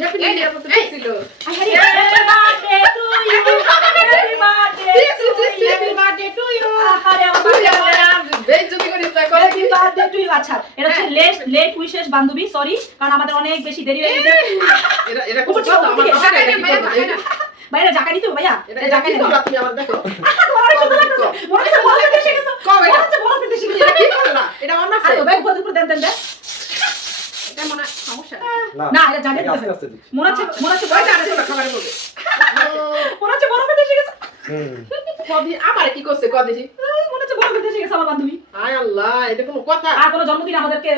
Happy new year বলতে ছিল happy birthday to you happy birthday to you আরে বেইজ্জতি করিস না হ্যাপি বার্থডে টু ইউ আচ্ছা এটা হচ্ছে লেট উইশেস বান্ধবী সরি কারণ আমাদের অনেক বেশি দেরি হয়ে গেছে এরা কোন কথা আমার কথা এটা কি করবে ভাইয়া জাকা দিতে ভাইয়া এটা জাকাই দিও তুমি আমার দেখো মনে হচ্ছে বড় ফেটে শিখে গেছে কম এটা বড় ফেটে শিখে এটা গেছে কি করো না এটা আমার না আরে ব্যাগ বদল করে দেন এটা মনে সমস্যা না এটা জানি না মনে হচ্ছে ওই জানে তো খাবারে বলবে মনে হচ্ছে বড় ফেটে শিখে গেছে কবি আমারে কি করছে কদি মনে হচ্ছে বড় ফেটে শিখে গেছে আমার বান্ধবী আয় আল্লাহ এটা কোনো কথা আর কোন জন্মদিন আমাদেরকে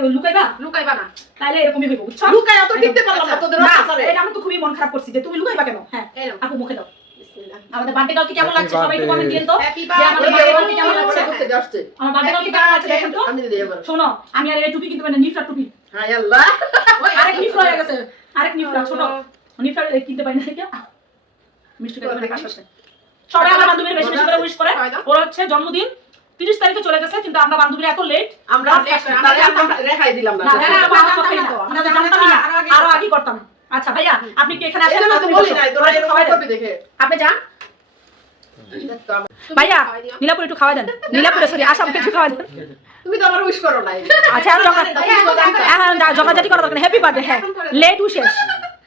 লুকাইবা না তাইলে এরকমই হইব বুঝছো লুকাই অত টিপতে পারলাম না তোদের অত্যাচারে এটা আমি তো খুবই মন খারাপ করছি যে তুমি লুকাইবা কেন হ্যাঁ এরকম। আপু মুখে দাও বিসমিল্লাহ আমাদের বার্থডে কালকে কেমন লাগছে সবাই একটু কমেন্ট দিন তো হ্যাপি যে আমাদের বার্থডে কালকে কেমন লাগছে করতে যাচ্ছে আমার বার্থডে কালকে কেমন লাগছে দেখেন তো আমি দিই এবার শোনো আমি আর এই টুপি কিন্তু মানে নিফরা টুপি হায় আল্লাহ ওই আরেক নিফরা হয়ে গেছে আরেক নিফরা ছোট নিফরা কিনতে পাই না দেখে মিষ্টি করে কাছে আসে সবাই আমার বান্ধবীর বেশি বেশি করে উইশ করে ওর হচ্ছে জন্মদিন 30 তারিখে চলে গেছে কিন্তু আমরা বান্ধবীরা এত লেট আমরা রেখাই দিলাম না আমরা জানতাম না আরো আগে করতাম আচ্ছা ভাইয়া আপনি কি এখানে আসেন তো বলি নাই তোরা এরকম করবি দেখে আপনি যান ভাইয়া নীলাপুর একটু খাওয়া দেন নীলাপুরে সরি আসামকে একটু খাওয়া দেন তুমি তো আমার উইশ করো নাই আচ্ছা জগাজাটি করা দরকার হ্যাপি বার্থডে হ্যাঁ লেট উইশেস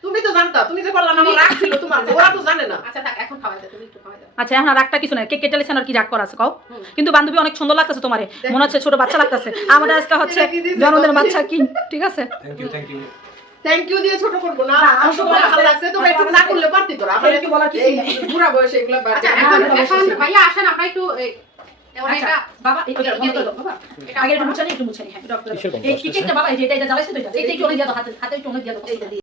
তুমি তো জানতা তুমি যে বললা না আমার রাগ ছিল তোমার ওরা তো জানে না আচ্ছা থাক এখন খাওয়া দাও তুমি একটু খাওয়া দাও আচ্ছা এখন রাগটা কিছু নাই কেক কেটে লেছেন আর কি রাগ করা আছে কও কিন্তু বান্ধবী অনেক সুন্দর লাগতেছে তোমারে মনে হচ্ছে ছোট বাচ্চা লাগতেছে আমাদের আজকে হচ্ছে জন্মদিনের বাচ্চা কি ঠিক আছে থ্যাংক ইউ দিয়ে ছোট করব না আমার সব ভালো লাগছে তোমরা একটু না করলে পারতি তোরা আমার কি বলার কিছু নাই পুরা বয়সে এগুলা আচ্ছা এখন ভাইয়া আসেন আমরা একটু আচ্ছা বাবা এই মনে করো বাবা আগে একটু মুছানি হ্যাঁ এই কেকটা বাবা এই যে এটা জ্বালাইছে তো এটা একটু অনেক দিয়ে দাও হাতে একটু অনেক দিয়ে দাও